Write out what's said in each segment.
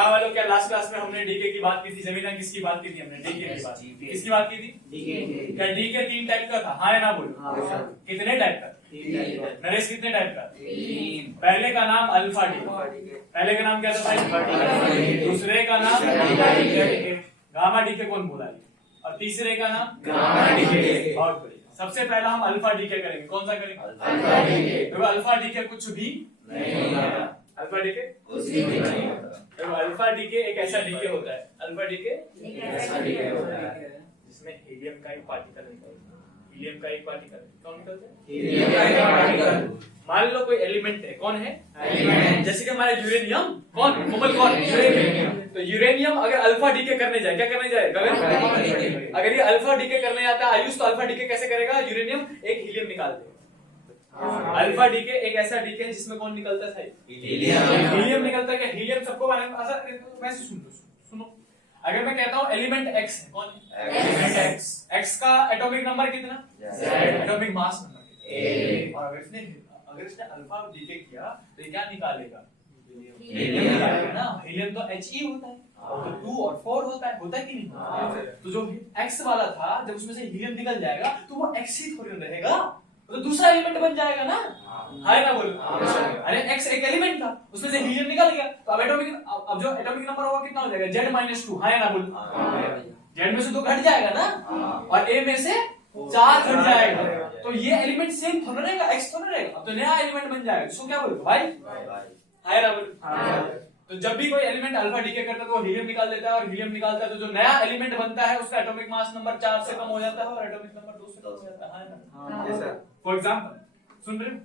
गाँव वालों, क्या लास्ट क्लास में हमने डीके की बात की थी? जमीना किसकी बात की थी हमने? डीके की बात। किसकी बात की थी? क्या डीके 3 टाइप का था? हाँ या ना बोलो। कितने टाइप का? नरेश कितने टाइप का? पहले का नाम अल्फा डीके। पहले का नाम क्या था भाई? दूसरे का नाम गामा डीके। कौन बोला? और तीसरे का नाम गामा डीके। बहुत बढ़िया। सबसे पहला हम अल्फा डीके करेंगे। कौन सा करेंगे? Alpha decay. देखो अल्फा डीके कुछ भी नहीं होता। अल्फा डीके कुछ भी नहीं होता। देखो अल्फा डीके एक ऐसा डीके होता है, अल्फा डीके एक ऐसा डीके होता है जिसमें हीलियम का एक पार्टिकल निकलता है। हीलियम का एक पार्टिकल कौन निकलता है? हीलियम का एक पार्टिकल। मान लो कोई एलिमेंट है, कौन है? एलिमेंट। जैसे कि हमारा यूरेनियम, कौन? मोबल कौन? यूरेनियम। तो यूरेनियम अगर अल्फा डीके करने जाए, क्या करने जाए? अगर ये अल्फा डीके करने जाता है आयुष, तो अल्फा डीके कैसे करेगा? यूरेनियम एक हीलियम निकाल देगा। अल्फा डीके एक ऐसा डीके है जिसमें कौन निकलता है? हीलियम निकलता है। क्या हीलियम सबको वैसे सुनो, अगर मैं कहता हूँ एलिमेंट एक्स है, कौन है? Element x. एक्स का एटॉमिक नंबर कितना? Atomic mass number. और अगर इसने अल्फा डीके किया तो ये क्या निकालेगा? हीलियम निकालेगा ना। हीलियम तो He होता है, तो 2 और 4 होता है कि नहीं? तो जो एक्स वाला था, जब उसमें से हीलियम निकल जाएगा तो वो एक्स ही थोड़ी रहेगा, तो दूसरा एलिमेंट बन जाएगा ना। हाय ना बोलो। अरे एक्स एक एलिमेंट था, उसमें से हीलियम निकल गया, तो अब जो एटॉमिक नंबर होगा कितना हो जाएगा? Z-2। हाय ना बोलो। Z में से 2 घट जाएगा ना, और A में से 4 घट जाएगा, तो ये एलिमेंट सेम थोड़ा रहेगा, एक्स थोड़ा रहेगा, अब तो नया एलिमेंट बन जाएगा। इसको क्या बोलोगे भाई? हाय ना बोलो। तो जब भी कोई एलिमेंट अल्फा डीके करता है तो वो हीलियम निकाल देता है, और हीलियम निकालता है तो जो नया एलिमेंट बनता है उसका एटॉमिक मास नंबर 4 से कम हो जाता है और एटॉमिक नंबर 2 से कम हो जाता है। फॉर एग्जांपल, सुन रहे हो?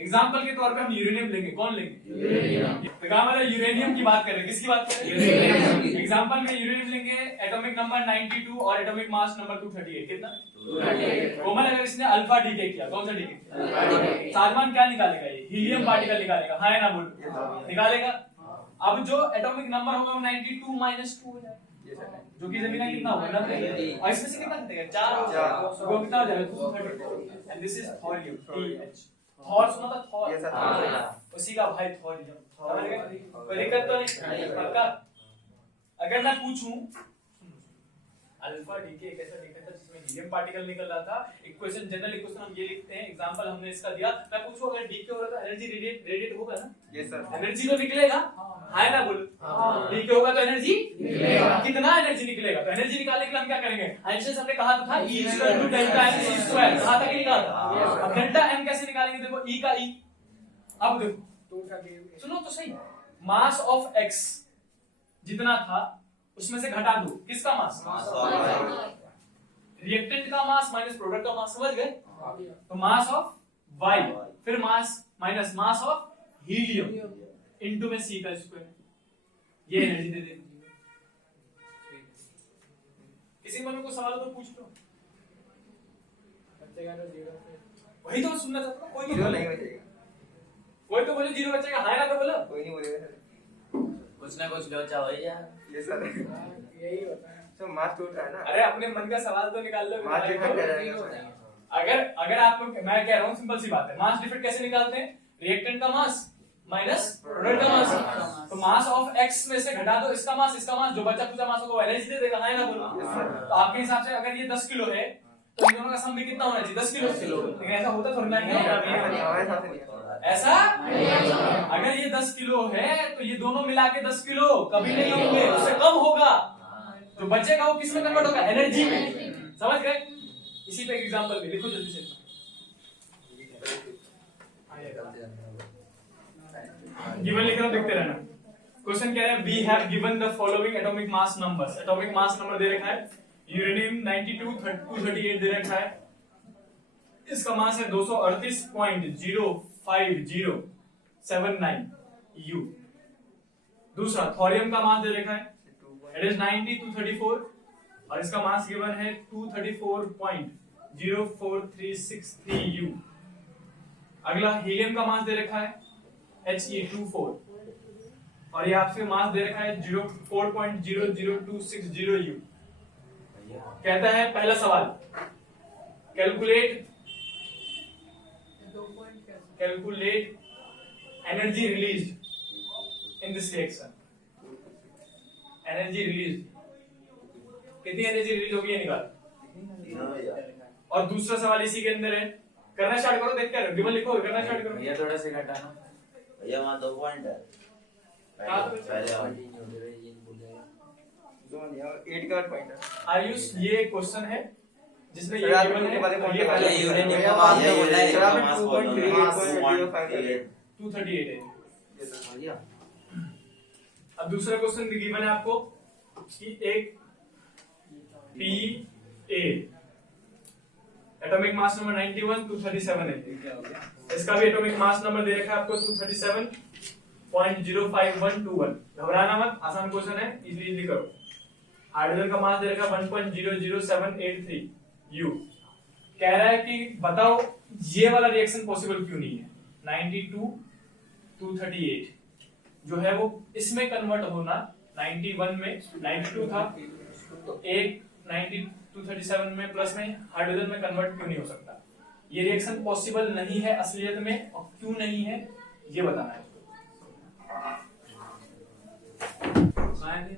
एग्जांपल के तौर पे हम यूरेनियम लेंगे। कौन लेंगे? यूरेनियम। तो कहां वाला यूरेनियम की बात कर रहे हैं? किसकी बात कर रहे हैं? यूरेनियम। एग्जांपल में यूरेनियम लेंगे, एटॉमिक नंबर 92 और एटॉमिक मास नंबर 238। कितना? 238। कोमल अगर इसने अल्फा डीके किया, कौन सा डीके? साजमान क्या निकालेगा? ये हीलियम पार्टिकल निकालेगा। हां ना बोल, निकालेगा। अब जो एटॉमिक नंबर होगा वो 92 माइनस 2 हो जाएगा, जो कि जमीन का कितना होगा? 90। और इसमें से कितना घटेगा? 4 हो जाएगा, तो वो कितना हो जाएगा? 234। And this is thorium, TH। Thor सुना था? थॉर, उसी का भाई थोरियम। समझ गए? कोई दिक्कत तो नहीं? पक्का? अगर मैं पूछूं अल्फा डीके एक ऐसा डीके था जिसमें हीलियम पार्टिकल निकल रहा था, एक क्वेश्चन, जनरल क्वेश्चन हम ये लिखते हैं, एग्जांपल हमने इसका दिया, मैं पूछूं अगर डीके हो रहा था एनर्जी रेडिएट होगा ना? Yes sir. एनर्जी तो निकलेगा। हां ना बोलो। डीके होगा तो एनर्जी निकलेगा। कितना एनर्जी निकलेगा? तो एनर्जी निकालने के लिए हम क्या करेंगे? आइंस्टाइन हमने कहा था E = delta m c square, कहा था कि नहीं कहा था? अब डेल्टा m कैसे निकालेंगे? देखो E का E, अब देखो सुनो तो सही, मास ऑफ x जितना था उसमें से घटा दो, किसका मास? रिएक्टेंट का मास माइनस प्रोडक्ट का मास। समझ गए? तो मास ऑफ y, फिर mass minus mass of helium into में c का स्क्वायर, ये एनर्जी दे देगी। किसी मन में कोई सवाल हो तो पूछ लो। वही तो सुनना चाहता हूं। कोई तो नहीं बचेगा, कोई तो बोले 0 बचेगा। हां ना तो बोलो, कोई नहीं बोलेगा। कुछ ना कुछ लोचा हो यार। ये सर यही होता है, तो मास टूट रहा है ना। अरे अपने मन का सवाल तो निकाल लो। मास डिफरेंट जाएगा। अगर आपको मैं कह रहा हूं, सिंपल सी बात है, मास डिफरेंट कैसे निकालते हैं? रिएक्टेंट का मास माइनस प्रोडक्ट का मास, तो मास ऑफ x में से घटा दो इसका मास, जो बचा खुचा मास होगा वो एनर्जी दे देगा। हां ना बोलो। तो आपके हिसाब से अगर ये 10 किलो है तो इन दोनों का सम भी कितना होना चाहिए? 10 किलो। लेकिन ऐसा होता थोड़ा नहीं, ऐसा अगर ये 10 किलो है तो ये दोनों मिला के 10 किलो कभी नहीं होंगे, उससे कम होगा। जो बचेगा वो किस में कन्वर्ट होगा? एनर्जी में। समझ गए? इसी पे एक एग्जांपल भी लिखो जल्दी से। गिवन लिख रहा हूं, देखते रहना। क्वेश्चन क्या है? We have given the following atomic mass numbers. Atomic mass number दे रखा है, यूरेनियम 92 238 दे रखा है, इसका मास है 238.05079 U। दूसरा थोरियम का मास दे रखा है, इट इज 90 234 और इसका मास गिवन है 234.04363 U। अगला हीलियम का मास दे रखा है He24 और ये आपसे मास दे रखा है 4.00260 U। कहता है पहला सवाल, calculate energy released in this reaction. Energy release, कितनी एनर्जी रिलीज होगी ये निकाल। और दूसरा सवाल इसी के अंदर है, करना स्टार्ट करो, देख कर गिवन लिखो, करना स्टार्ट करो। भैया थोड़ा से घटाना भैया वहाँ 2 पॉइंट है पहले वाला 8 का पॉइंट है। आयुष ये क्वेश्चन है जिसमें ये सर, गिवन है, आपने ये पहले यूरेनियम का मास ये बोला है, यूरेनियम का मास 2.38 238 है। भैया अब दूसरा क्वेश्चन गिवन है आपको कि एक P A atomic mass number 91 237 है, इसका भी एटॉमिक मास नंबर दे रखा है आपको 237.05121। घबराना मत, आसान क्वेश्चन है, इजीली करो। हाइड्रोजन का मास दे रखा है 1.00783 यू। कह रहा है कि बताओ ये वाला रिएक्शन पॉसिबल क्यों नहीं है। 92 238 जो है वो इसमें कन्वर्ट होना, 91 में 92 था तो एक 237 में प्लस में हाइड्रोजन में कन्वर्ट क्यों नहीं हो सकता। ये रिएक्शन पॉसिबल नहीं है असलियत में, और क्यों नहीं है ये बताना है।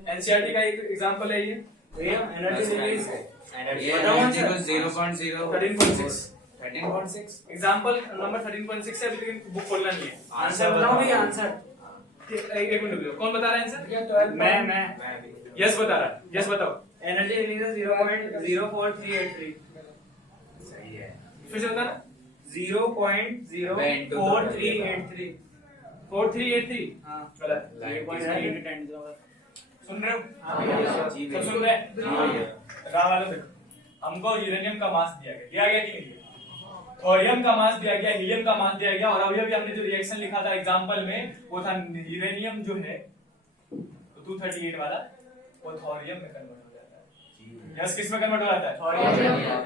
एनसीईआरटी का एक एग्जांपल है ये, एनर्जी रिलीज एनर्जी को 0.0 13.6 एग्जांपल नंबर 13.6 है, अभी तक बुक खोलना नहीं है। आंसर बताओ भैया, आंसर एक मिनट रुको, कौन बता रहा है आंसर? मैं यस बता रहा है, यस बताओ। Energy release 0.04383। सही है। फिर से बताना। 0.04383। 4383 हाँ गलत। सुन रहे हो? सब सुन रहे हैं? राह वालों देखो, हमको यूरेनियम का मास दिया गया कि नहीं दिया? थोरियम का मास दिया गया, हीलियम का मास दिया गया, और अभी अभी हमने जो रिएक्शन लिखा था एग्जांपल में वो था यूरेनियम जो है 238 वाला, वो थोरियम में कन्वर्ट हो जाता है। यस, किस में कन्वर्ट हो जाता है? थोरियम।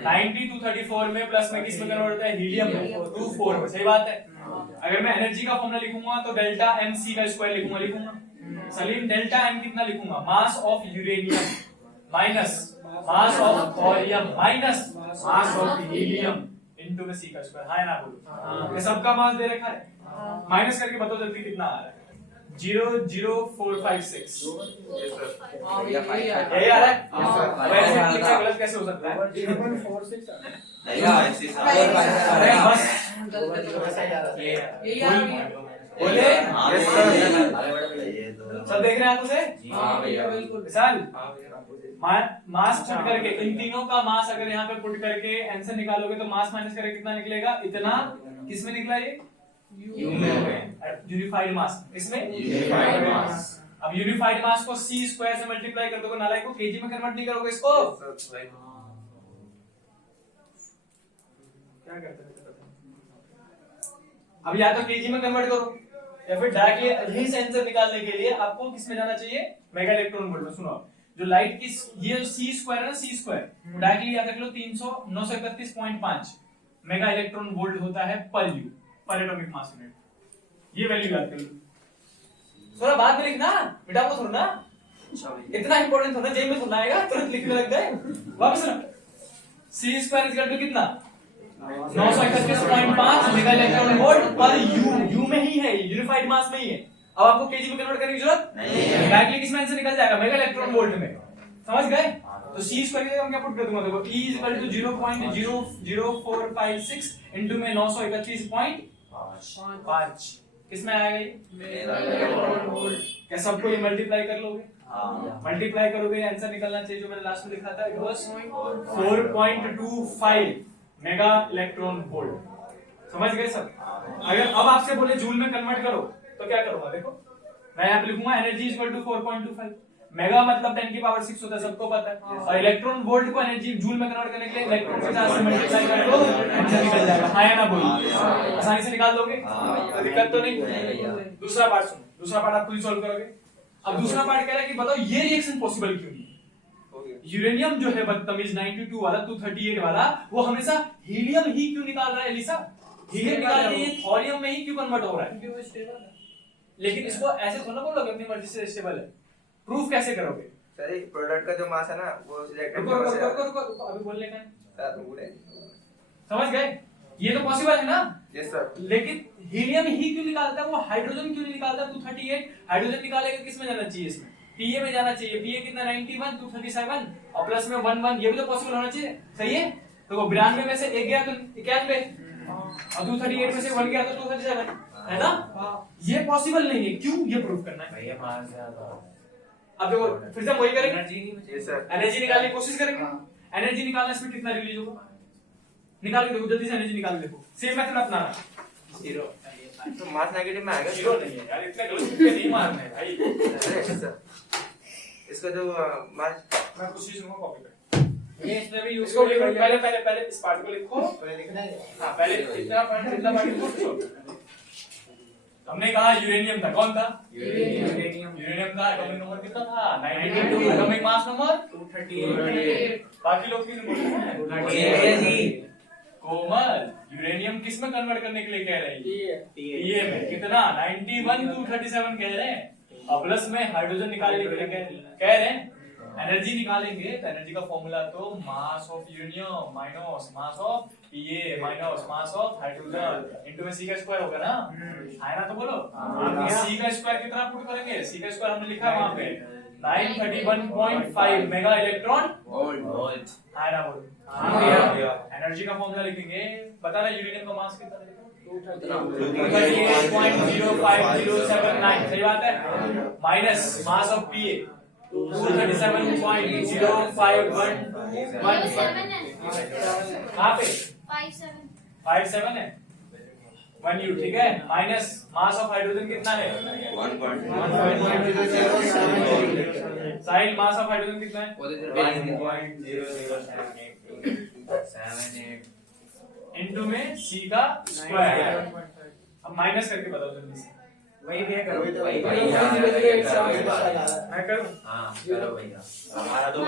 90 234 में प्लस में किस में कन्वर्ट होता है? हीलियम में 24 में। सही बात है। अगर मैं एनर्जी का फॉर्मूला लिखूंगा तो डेल्टा एम सी का स्क्वायर लिखूंगा। सलीम डेल्टा एम कितना लिखूंगा? Mass of uranium minus mass of thorium minus mass of helium into में सी का स्क्वायर। हाँ ना बोलो? ये सबका मास दे रखा है, माइनस करके बताओ जल्दी कितना आ रहा है। 00456 यही आ रहा है। वैसे लिखना गलत कैसे हो सकता है? 0.46 भैया ऐसे अरे बस बोले ये तो सब देख रहे हैं आंखों से? हाँ भैया विशाल मास पुट करके इन तीनों का मास अगर यहाँ पे पुट करके आंसर निकालोगे तो मास माइनस करके कितना निकलेगा? इतना। किसमें निकला ये? यूनिफाइड मास। किसमें? यूनिफाइड मास। अब यूनिफाइड मास को सी स्क्वायर से मल्टीप्लाई कर दोगे, नालायक को केजी में कन्वर्ट नहीं करोगे इसको? क्या करते हैं? अब या तो केजी में कन्वर्ट करो या फिर डायरेक्टली यही से आंसर निकालने के लिए आपको किस में जाना चाहिए? मेगा इलेक्ट्रॉन वोल्ट में। सुनो, जो लाइट की ये सी स्क्वायर है ना, सी स्क्वायर डायरेक्टली याद रख लो 931.5 मेगा इलेक्ट्रॉन वोल्ट होता है पर यू, पर एटॉमिक मास यूनिट। ये वैल्यू याद कर लो। थोड़ा बाद में लिखना, बेटा को थोड़ा ना इतना इंपॉर्टेंट थोड़ा जेब में थोड़ा आएगा तुरंत लिखने लग गए। वापस सुनो, सी स्क्वायर इज इक्वल टू कितना? 931.5 मेगा इलेक्ट्रॉन वोल्ट पर यू। यू में ही है, यूनिफाइड मास में ही है। अब आपको केजी में कन्वर्ट करने की जरूरत नहीं है, डायरेक्टली किस में आंसर निकल जाएगा? मेगा इलेक्ट्रॉन वोल्ट में। समझ गए? तो सी स्क्वायर की जगह हम क्या पुट कर दूंगा? देखो E is equal to 0.00456 into में 931.5 किसमें आएगा ये? Mega electron volt. क्या सबको ये मल्टीप्लाई कर लोगे? हाँ मल्टीप्लाई करोगे आंसर निकलना चाहिए जो मैंने लास्ट में लिखा था, it was 4.25 mega electron volt. समझ गए सब? अगर अब आपसे बोले जूल में कन्वर्ट करो तो क्या करूंगा? देखो मैं यहाँ पे लिखूंगा energy is equal to 4.25 mega मतलब 10 की पावर 6 होता है, सबको पता है। और इलेक्ट्रॉन वोल्ट को एनर्जी जूल में कन्वर्ट करने के लिए इलेक्ट्रॉन के साथ से मल्टीप्लाई कर दो, आंसर निकल जाएगा। हाँ या ना बोलिए? आसानी से निकाल दोगे, तो दिक्कत तो नहीं। दूसरा पार्ट सुनो, दूसरा पार्ट आप खुद ही सॉल्व करोगे। अब दूसरा पार्ट कह रहा है कि बताओ ये रिएक्शन पॉसिबल क्यों नहीं है? यूरेनियम जो है बदतमीज 92 वाला 238 वाला, वो हमेशा हीलियम ही क्यों निकाल रहा है? एलिसा हीलियम निकाल रही है, थोरियम में ही क्यों कन्वर्ट हो रहा है? लेकिन इसको ऐसे थोड़ा बोलोगे अपनी मर्जी से स्टेबल है। प्रूफ कैसे करोगे? सर ये प्रोडक्ट का जो मास है ना वो सिलेक्टेड रुको रुको रुको रुको, अभी बोलने का है। सर बोले समझ गए? ये तो पॉसिबल है ना? Yes sir. लेकिन हीलियम ही क्यों निकालता है? वो हाइड्रोजन क्यों नहीं निकालता? 238 हाइड्रोजन निकालेगा, किस में जाना चाहिए इसमें? पीए में जाना चाहिए। पीए कितना 91 237 और प्लस में 11, ये भी तो पॉसिबल होना चाहिए, सही है। तो वो 92 में से एक गया तो 91 और 238 में से 1 गया तो 237, है ना। ये पॉसिबल नहीं है, क्यों, ये प्रूफ करना है। भैया मान से आता अब देखो फिर से हम वही करेंगे, Yes, sir. एनर्जी निकालने की कोशिश करेंगे। एनर्जी निकालना, इसमें कितना रिलीज होगा, निकाल के देखो जल्दी से, एनर्जी निकाल के देखो। सेम मेथड अपनाना। 0 तो मास नेगेटिव में आएगा। जीरो नहीं है यार, इतना गलत तुक्के नहीं मारना है भाई। अरे सर, इसका जो मास मैं कुछ चीज कॉपी कर, ये इसमें भी यूज इसको लिखो पहले, पहले इस पार्ट को लिखो। लिखना है। हाँ पहले इतना पार्ट लिखो। हमने कहा यूरेनियम था, कौन था, यूरेनियम का एटॉमिक नंबर कितना था 92, एटॉमिक मास नंबर 238 बाकी लोग कितने बोल रहे हैं, 238 कोमल यूरेनियम किस में कन्वर्ट करने के लिए कह रहे हैं, ये में कितना 91 237 कह रहे हैं, और प्लस में हाइड्रोजन निकालने के लिए कह रहे हैं। एनर्जी निकालेंगे तो एनर्जी का फॉर्मूला तो mass of uranium minus mass of PA minus mass of hydrogen into में सी का स्क्वायर होगा ना, है ना। तो बोलो सी का स्क्वायर कितना पुट करेंगे, सी का स्क्वायर हमने लिखा है वहां पे 931.5 मेगा इलेक्ट्रॉन वोल्ट है ना। बोलो एनर्जी का फॉर्मूला लिखेंगे, पता ना यूरेनियम का मास कितना है, 238.05079, सही बात है, माइनस मास ऑफ पीए 237.051 कहाँ पे 57 है 1 यू, ठीक है, माइनस मास ऑफ हाइड्रोजन कितना है 1.1, साहिल मास ऑफ हाइड्रोजन कितना है 78 इनटू में सी का स्क्वायर। अब माइनस करके बताओ जल्दी से, वही भी करो वही वही भैया मैं करूं, हाँ करो भैया हमारा तो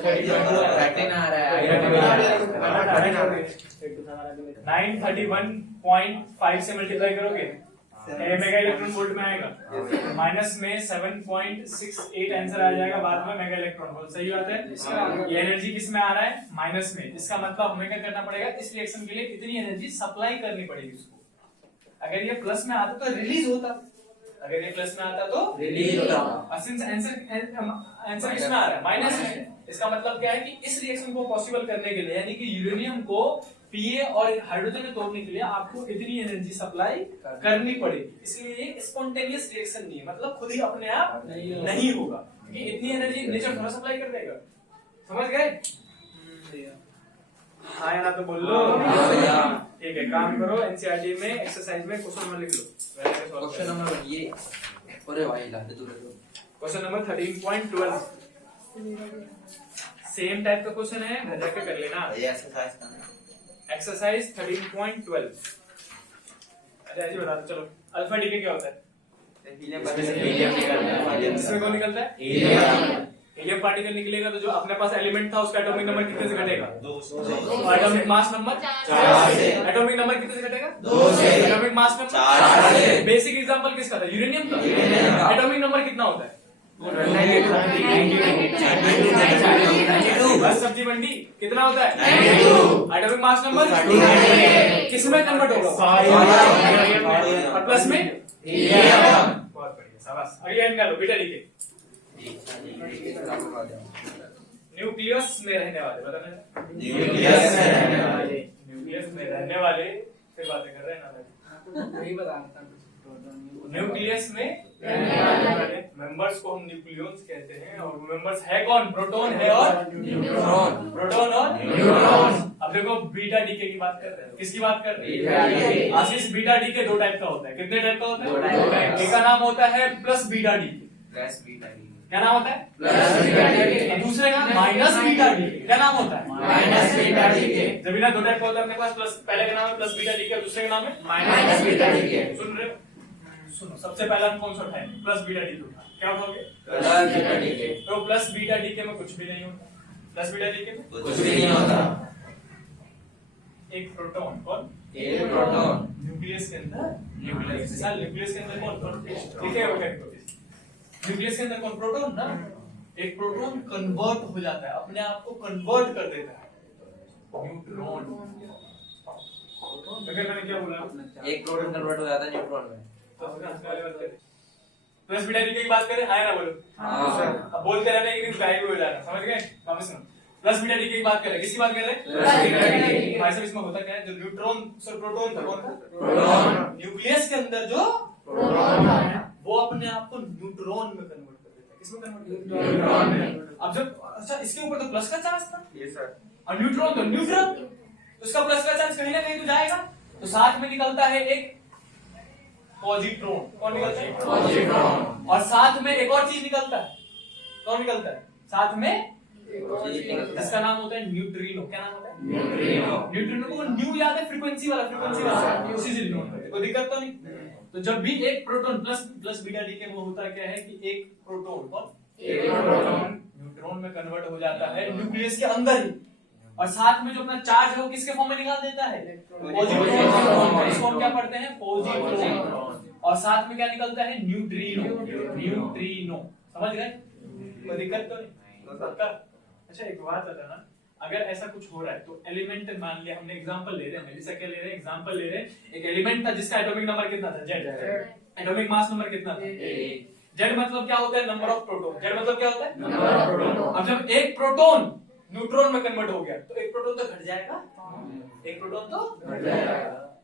थर्टीन आ रहा है 931.5 से मल्टीप्लाई करोगे मेगा इलेक्ट्रॉन वोल्ट में आएगा, माइनस में 7.68 आंसर आ जाएगा बाद में मेगा इलेक्ट्रॉन वोल्ट, सही बात है। ये एनर्जी किस में आ रहा है, माइनस में, इसका मतलब हमें क्या करना पड़ेगा, इस रिएक्शन के लिए इतनी एनर्जी सप्लाई करनी पड़ेगी उसको। अगर ये प्लस में आता तो रिलीज होता, अगर ये प्लस में आता तो रिलीज होता। आंसर किस में आ रहा है, माइनस में। इसका मतलब क्या है कि इस रिएक्शन को पॉसिबल करने के लिए, यानी कि यूरेनियम को पीए और हाइड्रोजन में तोड़ने के लिए आपको इतनी एनर्जी सप्लाई करनी पड़ेगी। इसलिए ये स्पॉन्टेनियस रिएक्शन नहीं है, मतलब खुद ही अपने आप नहीं होगा, क्योंकि इतनी एनर्जी नेचर थोड़ा सप्लाई कर देगा, समझ गए। हाँ या ना तो बोल लो। ठीक है, काम करो, एनसीईआरटी में एक्सरसाइज में क्वेश्चन नंबर लिख लो। क्वेश्चन नंबर ये अरे भाई लाते तू क्वेश्चन नंबर 13.12 सेम टाइप का क्वेश्चन है, घर जाके कर लेना। ये एक्सरसाइज करना एक्सरसाइज 13.12। अरे ऐसे बता दो, चलो अल्फा डीके क्या होता है, हीलियम इसमें कौन निकलता है, हीलियम पार्टिकल निकलेगा तो जो अपने पास एलिमेंट था उसका एटॉमिक नंबर कितने से घटेगा, 2 एटॉमिक मास नंबर 4 से, एटॉमिक नंबर कितने से घटेगा 2 से, एटॉमिक मास नंबर 4 से। बेसिक एग्जांपल किसका था, यूरेनियम का। एटॉमिक नंबर कितना होता है, बस सब्जी मंडी कितना होता है, एटॉमिक मास नंबर किसमें कन्वर्ट होगा, और प्लस में बहुत बढ़िया, शाबाश। अगले एंड कर लो बेटा, लिखे न्यूक्लियस में रहने वाले, बताना न्यूक्लियस में रहने वाले। न्यूक्लियस में रहने वाले फिर बातें कर रहे हैं ना, वही बताता न्यूक्लियस में रहने वाले मेंबर्स को हम न्यूक्लियॉन्स कहते हैं, और मेंबर्स है कौन, प्रोटॉन है और न्यूट्रॉन, प्रोटॉन और न्यूट्रॉन। अब देखो बीटा डीके की बात कर रहे हैं, किसकी बात कर रहे हैं, आशीष। बीटा डीके दो टाइप का होता है, कितने टाइप का होता है, एक का नाम होता है plus beta decay, plus beta क्या नाम होता है, प्लस बीटा डीके, और दूसरे का माइनस बीटा डीके, क्या नाम होता है, माइनस बीटा डीके। जब ना दो टाइप का होता है अपने पास, प्लस पहले का नाम है प्लस बीटा डीके, दूसरे का नाम है माइनस बीटा डीके। सुन रहे हो, सुनो, सबसे पहला कौन सा उठाएंगे, प्लस बीटा डीके उठा, क्या उठाओगे, प्लस बीटा डीके। तो प्लस बीटा डीके में कुछ भी नहीं होता, प्लस बीटा डीके में कुछ भी नहीं होता, एक प्रोटॉन, कौन, एक प्रोटॉन न्यूक्लियस के अंदर, न्यूक्लियस के अंदर कौन, लिखे हो क्या, न्यूक्लियस के अंदर कौन, प्रोटॉन ना। एक प्रोटॉन कन्वर्ट हो जाता है, अपने आप को कन्वर्ट कर देता है, न्यूट्रॉन। अगर मैंने क्या बोला, एक प्रोटॉन कन्वर्ट हो जाता है न्यूट्रॉन में। तो हंसने वाली बात करें, प्लस बीटा डीके की बात करें, हाँ या ना बोलो। हाँ सर। अब बोलते रहना एक दिन गायब भी हो जाना, समझ गए? वापस सुनो, प्लस बीटा डीके की बात करें, किसकी बात कर रहे हैं? भाई साहब इसमें होता क्या है, जो न्यूट्रॉन सर प्रोटॉन था, कौन था? न्यूक्लियस के अंदर जो वो अपने आप को न्यूट्रॉन में कन्वर्ट कर देता है। किसमें कन्वर्ट करता है? न्यूट्रॉन में। अब जब अच्छा इसके ऊपर तो प्लस का चार्ज था, ये सर और न्यूट्रॉन तो न्यूट्रल, उसका प्लस का चार्ज कहीं ना कहीं तो जाएगा, तो साथ में निकलता है एक पॉजिट्रॉन। कौन निकलता है? पॉजिट्रॉन। और साथ में एक और चीज निकलता है, कौन निकलता है? साथ में जिसका नाम होता है न्यूट्रिनो। क्या नाम होता है? न्यूट्रिनो। न्यूट्रिनो को न्यू याद है, फ्रीक्वेंसी वाला, फ्रीक्वेंसी वाला, उसी से डिनोट करते हैं, कोई दिक्कत तो नहीं। तो जब भी एक प्रोटॉन प्लस बीटा डीके में होता क्या है कि एक प्रोटॉन कौन न्यूट्रॉन में कन्वर्ट हो जाता है न्यूक्लियस के अंदर ही, और साथ में जो अपना चार्ज है वो किसके फॉर्म में निकाल देता है? पॉजिट्रॉन। इसको हम क्या पढ़ते हैं? पॉजिट्रॉन। और साथ में क्या निकलता है? न्यूट्रिनो। न्यूट्रिनो, समझ गए? कोई दिक्कत तो नहीं? अच्छा एक बात बता ना, अगर ऐसा कुछ हो रहा है तो एलिमेंट, मान लिया हमने एग्जांपल ले रहे हैं, जैसे क्या ले रहे हैं? एग्जांपल ले रहे हैं, एक एलिमेंट था जिसका एटॉमिक नंबर कितना था? Z। एटॉमिक मास नंबर कितना था? Z मतलब क्या होता है? Number of proton. Z मतलब क्या होता है? Number of proton. अब जब एक प्रोटॉन न्यूट्रॉन में कन्वर्ट हो गया तो एक प्रोटॉन तो घट जाएगा, एक प्रोटॉन तो घट जाएगा।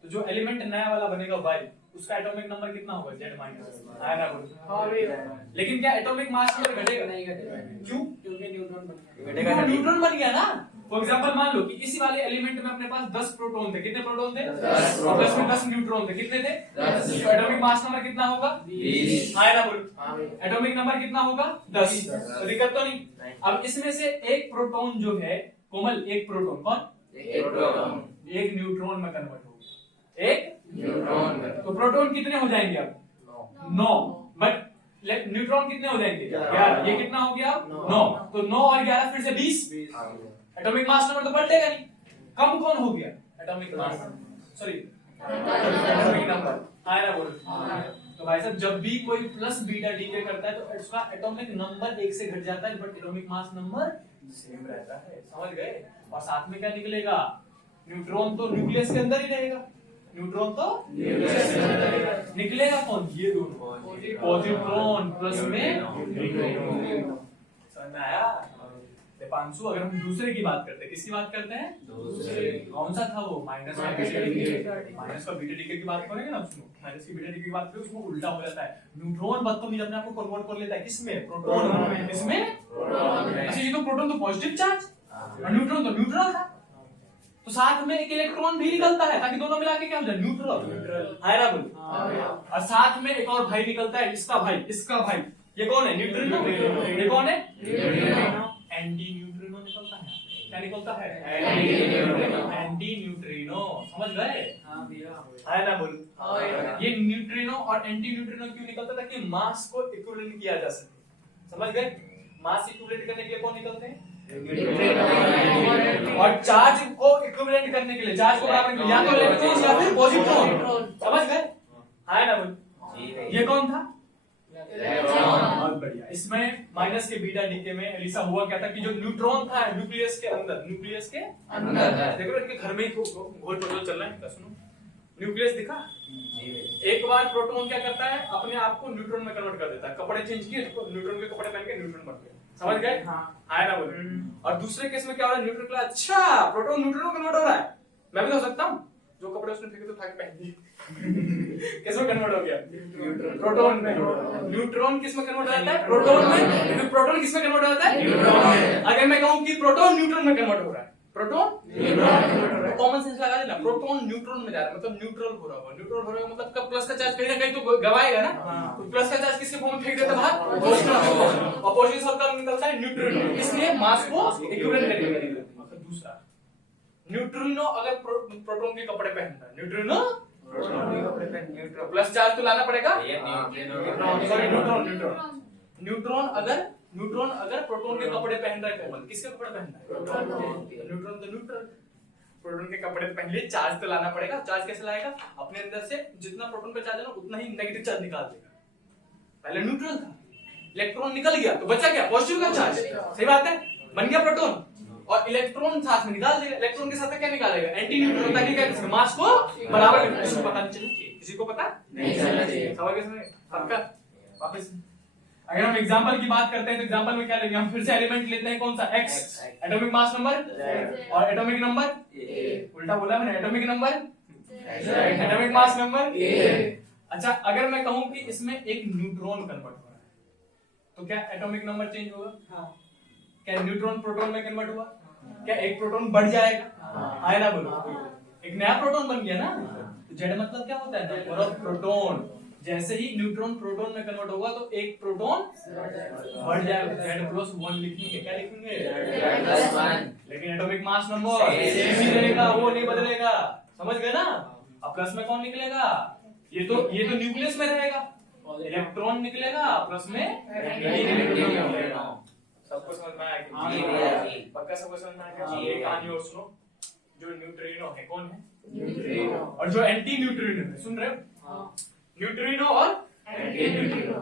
तो जो एलिमेंट नया वाला बनेगा Y, उसका एटॉमिक नंबर कितना होगा? Z minus. आया ना बोलो? लेकिन क्या एटॉमिक मास नंबर घटेगा? नहीं घटेगा। क्यों? क्योंकि न्यूट्रॉन बन गया। घटेगा, न्यूट्रॉन बन गया ना। फॉर एग्जांपल मान लो कि इसी वाले एलिमेंट में अपने पास 10 प्रोटॉन थे। कितने प्रोटॉन थे? 10। और प्लस में 10 न्यूट्रॉन थे। कितने थे? 10। तो एटॉमिक मास नंबर कितना होगा? 20। आया ना बोलो? एटॉमिक नंबर कितना होगा? 10। तो दिक्कत तो नहीं? अब इसमें से एक प्रोटॉन जो है कोमल, एक प्रोटॉन कौन? एक प्रोटॉन एक न्यूट्रॉन में कन्वर्ट हो गया, एक न्यूट्रॉन में। तो प्रोटॉन कितने हो जाएंगे अब? 9। बट न्यूट्रॉन कितने हो जाएंगे? 11। ये कितना हो गया? 9। तो 9 और 11 फिर से 20। एटॉमिक मास नंबर तो बढ़ेगा नहीं, कम कौन हो गया? Atomic mass, sorry atomic number. आया ना बोलो? तो भाई साहब जब भी कोई प्लस बीटा डीके करता है तो उसका एटॉमिक नंबर 1 से घट जाता है, but atomic mass number same रहता है। समझ गए? और साथ में क्या निकलेगा? न्यूट्रॉन तो न्यूक्लियस के अंदर ही रहेगा, न्यूट्रॉन तो न्यूक्लियस के अंदर रहेगा। निकलेगा कौन? ये दोनों, पॉजिट्रॉन प्लस में न्यूट्रॉन। समझ में आया? दीपांशु, अगर हम दूसरे की बात करते हैं, किसकी बात करते हैं? दूसरे। कौन सा था वो? माइनस का बीटा डीके। माइनस का बीटा डीके की बात करेंगे ना, सुनो, माइनस की बीटा डीके की बात करें उसमें उल्टा हो जाता है। न्यूट्रॉन बदतमीज अपने आप को कन्वर्ट कर लेता है किसमें? प्रोटॉन में। किसमें? प्रोटॉन में। अच्छा ये तो प्रोटॉन तो पॉजिटिव चार्ज और न्यूट्रॉन तो न्यूट्रल था, तो साथ में एक इलेक्ट्रॉन भी निकलता है ताकि दोनों मिला के क्या हो जाए? न्यूट्रल। है ना बोल? और साथ में एक और भाई निकलता है, इसका भाई, इसका भाई। ये कौन है? न्यूट्रिनो। ये कौन है? एंटी न्यूट्रिनो निकलता है। क्या निकलता है? Anti neutrino. समझ गए? है ना बोल? ये न्यूट्रिनो और एंटी न्यूट्रिनो क्यों निकलता है? ताकि मास को इक्विवेलेंट किया जा सके। समझ गए? मास इक्विवेलेंट करने के लिए कौन निकलते हैं? और चार्ज को इक्विवेलेंट करने के लिए, चार्ज को बराबर करने के लिए या तो इलेक्ट्रॉन या फिर पॉजिट्रॉन। समझ गए? है ना बोल? ये कौन था? बहुत बढ़िया। इसमें माइनस के बीटा डीके में एलिसा हुआ क्या था कि जो न्यूट्रॉन था न्यूक्लियस के अंदर, न्यूक्लियस के अंदर, देखो इनके घर में ही घोर प्रोटोन चल रहा है। सुनो, न्यूक्लियस दिखा? एक बार प्रोटॉन क्या करता है? अपने आप को न्यूट्रॉन में कन्वर्ट कर देता है। कपड़े चेंज किए, न्यूट्रॉन के कपड़े पहन के न्यूट्रॉन बन गया। समझ गए? आया ना बोले? और दूसरे केस में क्या हो रहा है? न्यूट्रॉन का, अच्छा प्रोटॉन न्यूट्रॉन में कन्वर्ट हो रहा है। मैं भी हो सकता हूँ, जो कपड़े उसने फेंके तो उठा के पहन दिए। किसमें कन्वर्ट हो गया? प्रोटॉन में। न्यूट्रॉन किसमें कन्वर्ट हो जाता है? प्रोटॉन में। फिर प्रोटॉन किसमें कन्वर्ट हो जाता है? न्यूट्रॉन में। अगर मैं कहूं कि प्रोटॉन न्यूट्रॉन में कन्वर्ट हो रहा है, प्रोटॉन न्यूट्रॉन, तो कॉमन सेंस लगा देना, प्रोटॉन न्यूट्रॉन में जा रहा है मतलब न्यूट्रल हो रहा होगा। न्यूट्रल हो रहा है मतलब कब प्लस का चार्ज कहीं ना कहीं तो गवाएगा ना, तो प्लस का चार्ज किसके फॉर्म में फेंक देता है बाहर? पॉजिटिव। और पॉजिटिव सब का निकलता है न्यूट्रिनो, इसलिए मास को इक्विवेलेंट करने के लिए। दूसरा, न्यूट्रिनो अगर प्रोटॉन के कपड़े पहनता है, न्यूट्रिनो प्लस चार्ज तो लाना पड़ेगा। सॉरी न्यूट्रॉन अगर प्रोटॉन के कपड़े पहन रहा है, कोमल किसके कपड़े पहन रहा है? न्यूट्रॉन तो न्यूट्रल, प्रोटॉन के कपड़े पहन लिए, चार्ज तो लाना पड़ेगा। चार्ज कैसे लाएगा? अपने अंदर से जितना प्रोटॉन पे चार्ज है ना उतना ही नेगेटिव चार्ज निकाल देगा। पहले न्यूट्रल था, इलेक्ट्रॉन निकल गया तो बचा क्या? पॉजिटिव का चार्ज। सही बात है, बन गया प्रोटॉन, और इलेक्ट्रॉन साथ में निकाल देगा। इलेक्ट्रॉन के साथ क्या निकालेगा? एंटी न्यूट्रॉन, ताकि क्या मास को बराबर, किसी को पता नहीं चले, किसी को पता नहीं चलना चाहिए। समझ गए? पक्का? वापस अगर हम एग्जांपल की बात करते हैं तो एग्जांपल में क्या लेंगे हम? फिर से एलिमेंट लेते हैं कौन सा? x, एटॉमिक मास नंबर और एटॉमिक नंबर उल्टा बोला मैंने, atomic number atomic mass number अच्छा, अगर मैं कहूं कि इसमें एक न्यूट्रॉन कन्वर्ट हो रहा है तो क्या एटॉमिक नंबर चेंज होगा? क्या न्यूट्रॉन प्रोटॉन में कन्वर्ट हुआ? क्या एक प्रोटॉन बढ़ जाएगा? हाँ ना बोलो, एक नया प्रोटॉन बन गया ना। तो जेड मतलब क्या होता है? Number of proton. जैसे ही न्यूट्रॉन प्रोटॉन में कन्वर्ट होगा तो एक प्रोटॉन बढ़ जाएगा, Z+1 लिखेंगे। क्या लिखेंगे? लेकिन एटॉमिक मास नंबर सेम ही रहेगा, वो नहीं बदलेगा। समझ गए ना? अब प्लस में कौन निकलेगा? ये तो न्यूक्लियस में रहेगा, इलेक्ट्रॉन निकलेगा, प्लस में एंटीन्यूट्रिनो निकलेगा। सबको समझ में आया? पक्का सबको समझ में आया? एक कहानी और सुनो। जो न्यूट्रिनो है कौन है? न्यूट्रिनो। और जो एंटी न्यूट्रिनो है, सुन रहे हो? न्यूट्रिनो और एंटी न्यूट्रिनो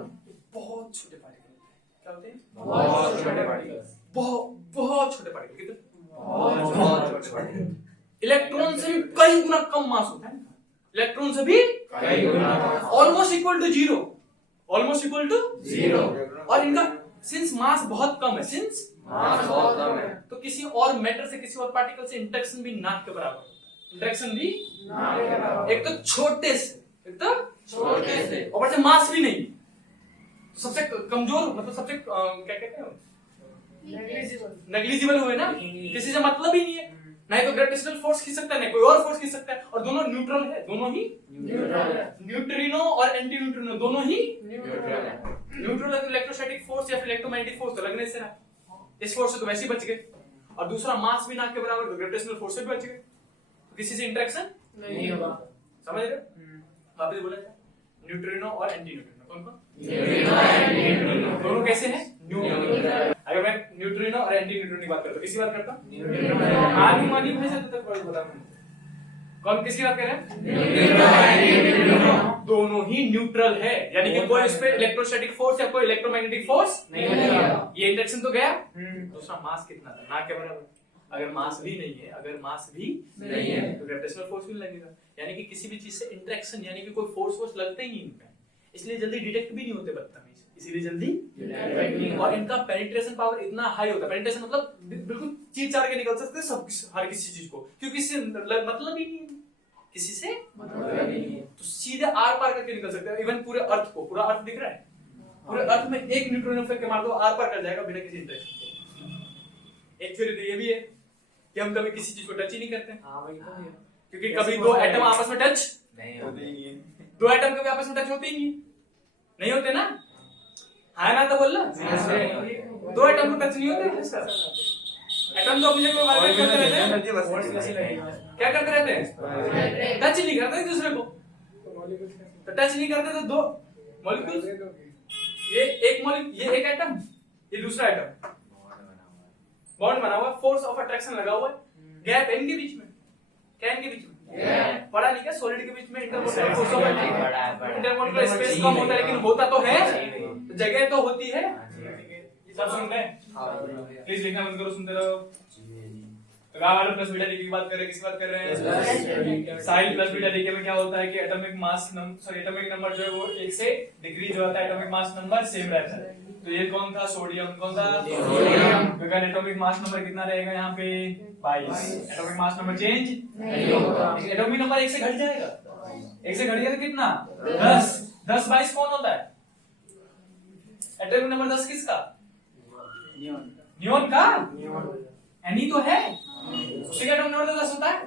बहुत छोटे पार्टिकल होते हैं। क्या होते हैं? बहुत छोटे पार्टिकल। बहुत छोटे पार्टिकल। कितने? बहुत छोटे पार्टिकल। इलेक्ट्रॉन से भी कई गुना कम मास होता है। इलेक्ट्रॉन से भी कई गुना, almost equal to zero, almost equal to zero. और इनका सिंस मास बहुत कम है, सिंस मास बहुत कम है, तो किसी और मैटर से किसी और पार्टिकल से इंटरेक्शन भी ना के बराबर होता है। इंटरेक्शन भी ना के बराबर। एक तो छोटे से, एक तो छोटे से, और से मास भी नहीं। तो सबसे कमजोर मतलब सबसे क्या कहते हैं? नेग्लिजिबल हुए ना, किसी से मतलब ही नहीं है। नहीं तो ग्रेविटेशनल फोर्स खींच सकता है, नहीं कोई और फोर्स खींच सकता है, और दोनों न्यूट्रल है, दोनों ही न्यूट्रल है। न्यूट्रिनो और एंटी न्यूट्रिनो दोनों ही न्यूट्रल है। न्यूट्रल है तो इलेक्ट्रोस्टैटिक फोर्स या फिर इलेक्ट्रोमैग्नेटिक फोर्स तो लगने से रहा, इस फोर्स से तो वैसे ही बच गए, और दूसरा मास भी ना के बराबर तो ग्रेविटेशनल फोर्स से भी बच गए, तो किसी से इंटरेक्शन नहीं होगा। समझ रहे हो? वापस बोला जाए, न्यूट्रिनो और एंटी न्यूट्रिनो कौन कौन? न्यूट्रिनो और एंटी न्यूट्रिनो दोनों कैसे हैं? न्यूट्रल। अगर मैं न्यूट्रिनो और एंटी न्यूट्रिनो की बात करता हूं, किसकी बात करता हूं? न्यूट्रिनो। आनी मानी भाई से तक बता कौन किसकी बात कर रहे हैं? न्यूट्रिनो और एंटी न्यूट्रिनो दोनों ही न्यूट्रल है, यानी कि कोई इस पे इलेक्ट्रोस्टैटिक फोर्स या कोई इलेक्ट्रोमैग्नेटिक फोर्स नहीं लगेगा। ये इंटरेक्शन तो गया। दूसरा मास कितना था? ना के बराबर। अगर मास भी नहीं है, अगर मास भी नहीं है तो ग्रेविटेशनल फोर्स भी लगेगा, यानी कि किसी भी चीज से इंटरेक्शन यानी कि कोई फोर्स लगता ही नहीं इनपे, इसलिए जल्दी डिटेक्ट भी नहीं होते बदतमीज, इसीलिए जल्दी डिटेक्ट नहीं। और इनका पेनिट्रेशन पावर इतना हाई होता है, पेनिट्रेशन मतलब बिल्कुल चीर चार के निकल सकते हैं सब हर किसी चीज को, क्योंकि इससे मतलब ही नहीं है, किसी से मतलब ही नहीं है, तो सीधे आर पार करके निकल सकते हैं। इवन पूरे अर्थ को, पूरा अर्थ दिख रहा है, पूरे अर्थ में एक न्यूट्रॉन फेंक के मार दो, आर पार कर जाएगा बिना किसी इंटरेक्शन के। एक थ्योरी तो ये भी है कि हम कभी किसी चीज को टच ही नहीं करते। हां भाई, तो क्योंकि कभी दो एटम आपस में टच नहीं होते ही नहीं, दो एटम कभी आपस में टच होते ही नहीं होते ना। हाँ ना, तो बोल लो, दो एटम को टच नहीं होते। एटम तो अपने को वाइब्रेट करते रहते हैं, क्या करते रहते हैं? टच नहीं करते एक दूसरे को, तो टच नहीं करते तो दो मॉलिक्यूल्स, ये एक मॉलिक्यूल, ये एक एटम, ये दूसरा एटम, बॉन्ड बना हुआ है, फोर्स ऑफ अट्रैक्शन लगा हुआ है, गैप है इनके बीच में। क्या इनके बीच में? पढ़ा नहीं क्या? सॉलिड के बीच में intermolecular force of attraction, intermolecular space कम होता है लेकिन होता तो है, जगह तो होती है। सब सुनते हैं? प्लीज लिखना बंद करो, सुनते रहो। तो गामा वाला प्लस बीटा डीके की बात कर रहे हैं, किसकी बात कर रहे हैं? साइन प्लस बीटा डीके में क्या होता है कि एटॉमिक मास एटॉमिक नंबर जो है वो 1 से डिक्रीज हो जाता है, एटॉमिक मास नंबर सेम रहता है। तो ये कौन था? सोडियम। कौन था? सोडियम। क्योंकि एटॉमिक मास नंबर कितना रहेगा यहाँ पे? 22। एटॉमिक मास नंबर चेंज नहीं होगा, एटॉमिक नंबर 1 से घट जाएगा, 1 से घट गया तो कितना? 10। 10 22 कौन होता है? एटॉमिक नंबर 10 किसका? नियॉन का। एनी तो है, उसी का एटॉमिक नंबर 10 होता है।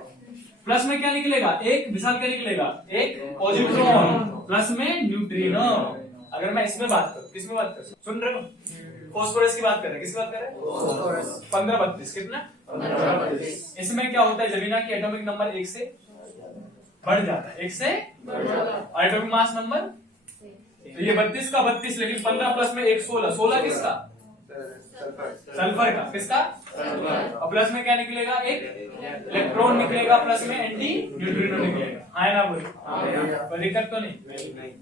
प्लस में क्या निकलेगा? एक विशाल क्या निकलेगा? एक पॉजिट्रॉन, प्लस में न्यूट्रिनो। अगर मैं इसमें बात करूं, किसमें बात करूं? सुन रहे हो? फास्फोरस की बात कर रहे हैं, किसकी बात कर रहे हैं? 1532। कितना? 1532। इसमें क्या होता है जमीना की एटॉमिक नंबर 1 से बढ़ जाता है, 1 से बढ़ जाता है, और एटॉमिक मास नंबर तो ये 32 का 32, लेकिन 15 प्लस में 1 16। 16 किसका? सल्फर का। किसका? और प्लस में क्या निकलेगा? एक इलेक्ट्रॉन निकलेगा, प्लस में एंटी न्यूट्रिनो निकलेगा। हाँ ना बोले? कोई दिक्कत तो नहीं?